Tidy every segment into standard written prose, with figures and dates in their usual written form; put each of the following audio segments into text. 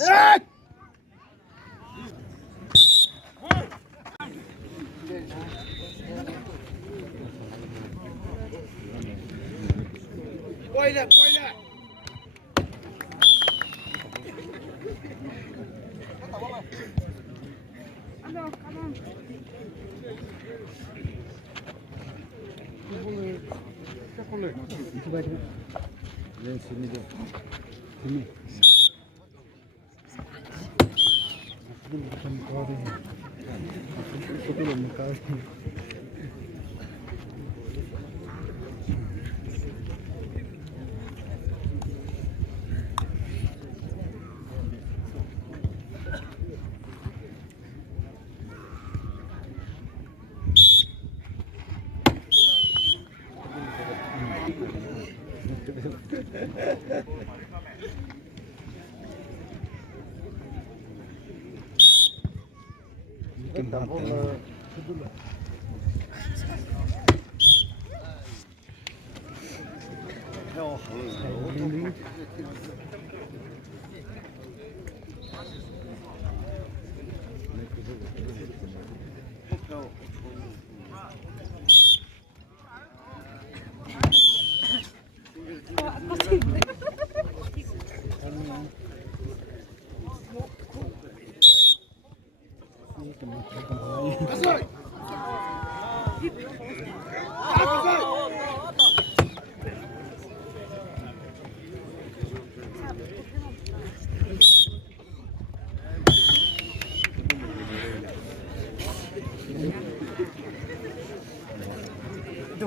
Quay lại.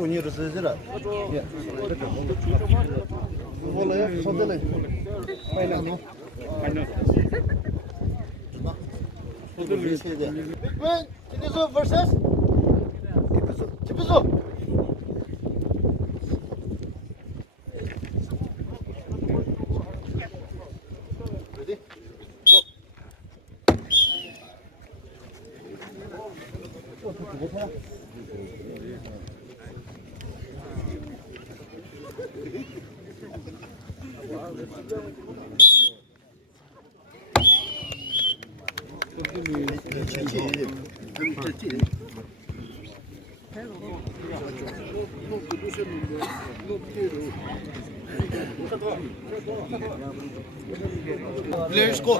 Unidos Zira. Yeah. Volay, sodalay. Final. Final. Big win. Tipizo versus. Tipizo. Ready? Go. Players go.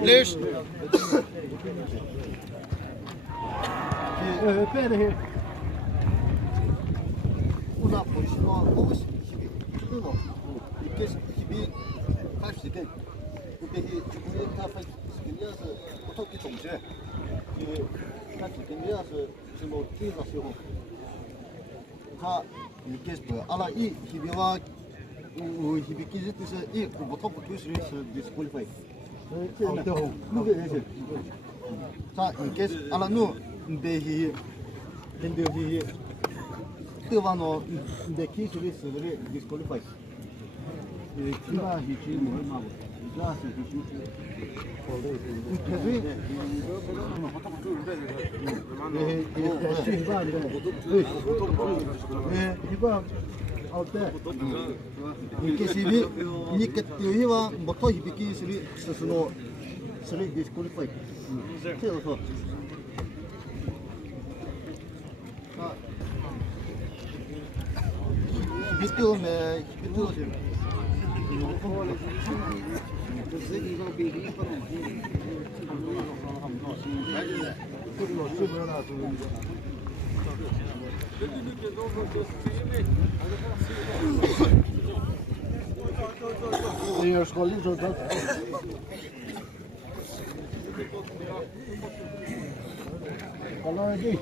Players. Pera here. Una posição hoje, tudo. E que se faz seguir. Porque ele tá faz seguir 어떻게 동제. 이 같이 근데서 지금 뛰어서 자 이게 뭐 알아 이 희비와 희비끼지 뜻이 이 보통 부수를 디스퀄리파이. 그게 되지. 자 이게 알아 누 근데 뜨와노 근데 기술이 쓰를 디스퀄리파이. 이 기가 희지 뭐 하고 이자스 희지 Io scoglio da allora di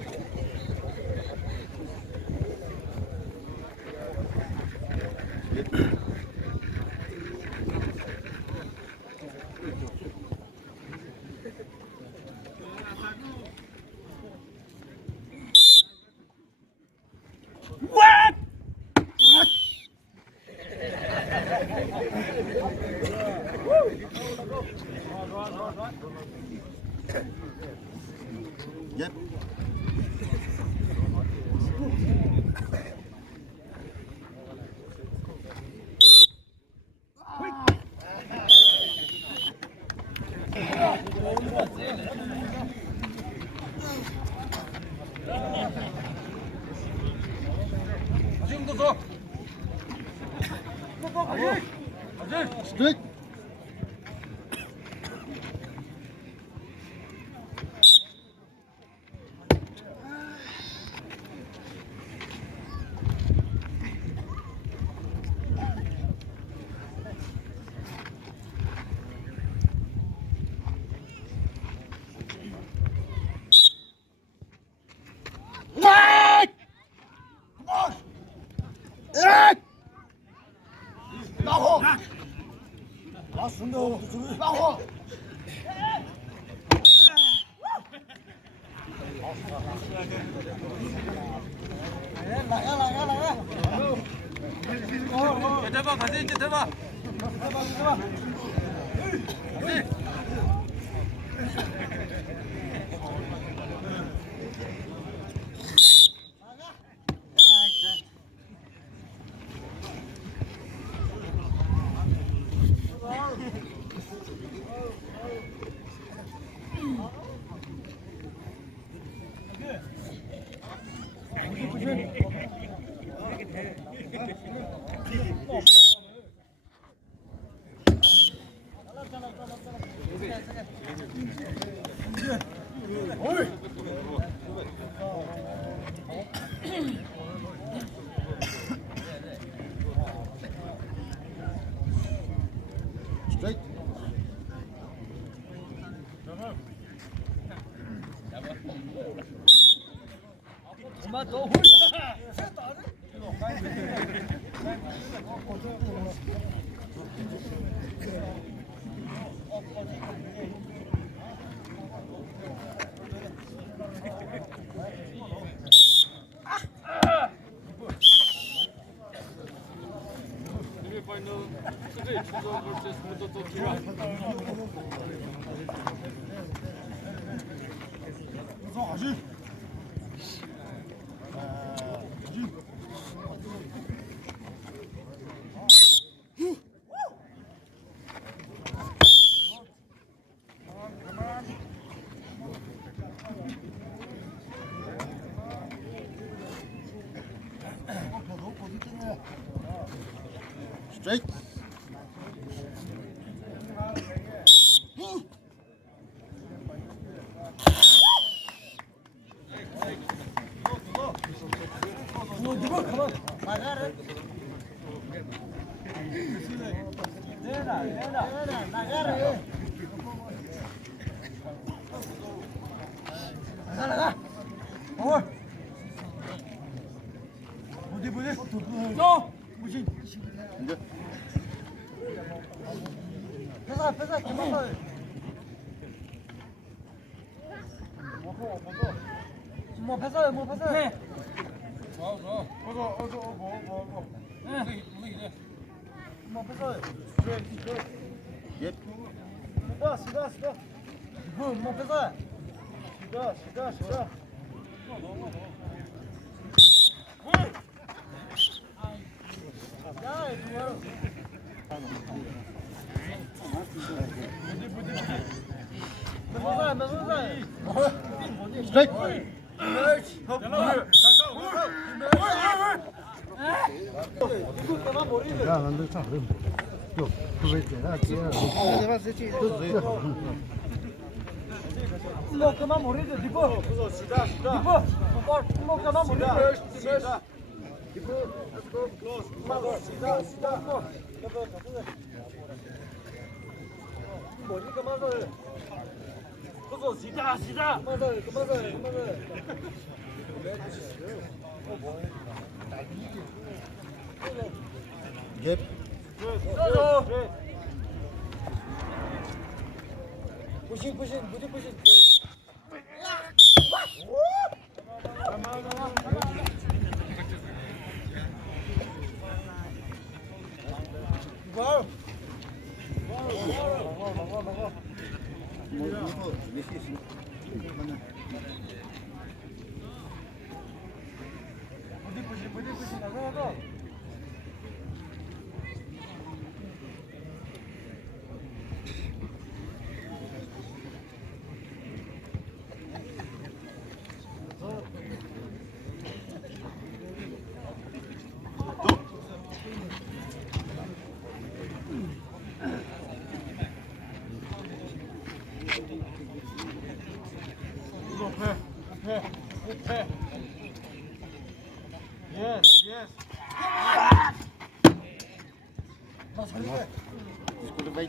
Yep. 스트레이트. 나호! 아, 순도 나호! 대박 가자 이제 대박. 스트레이트. 엄마 너 스트레이트. 이제 패사 그만 뭐 패사요 뭐 패사 네. 뭐 패사요 예. 시다 뭐 패사 시다 야 이거 스트레이트. 야, 난들 참 어렵네. 요, 그거 있잖아. 뭐 그만 모르죠 디포 디포 뭐 그만 모르죠 뭐니 그만서 그거 시다 그만서 예. pushing 무지 pushing Disqualify.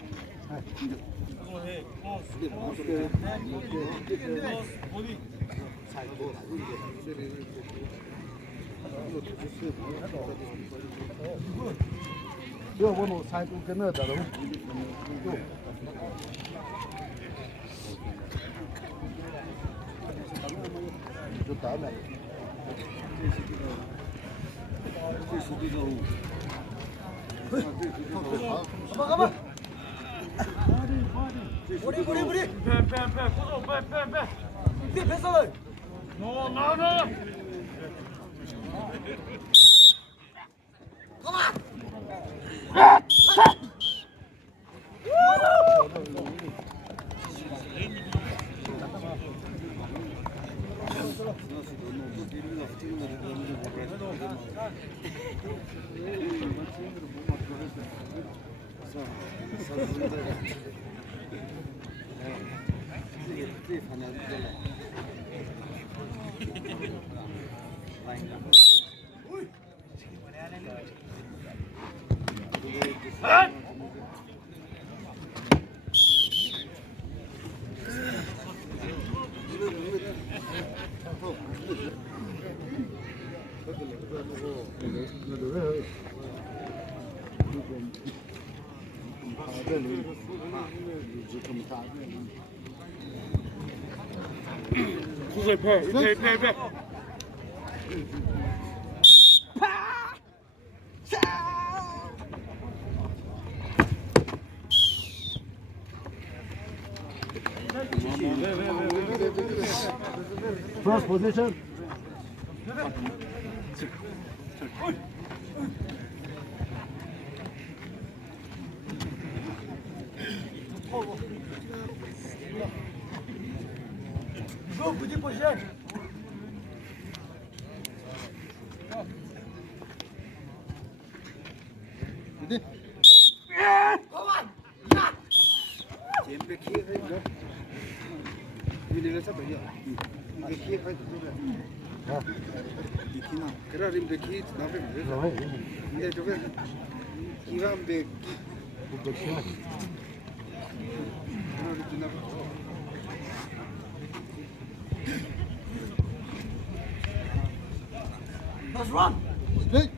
Io vono sai tu che ne da lo. Giusto, dai. 가봐. 우리. 배. 고소 배. 뒤에 뱃살을. 나. 수술 배. First position. Go, good position. Hadi. Cem bekliyor hayır. Bilirse böyle. Bekliyor hayır. Ha. Dikina. Kırarım bekliyor. Ne yapayım? Давай. Ne diyor? Kivam bek. Bu bekliyor. Let's run. Hey.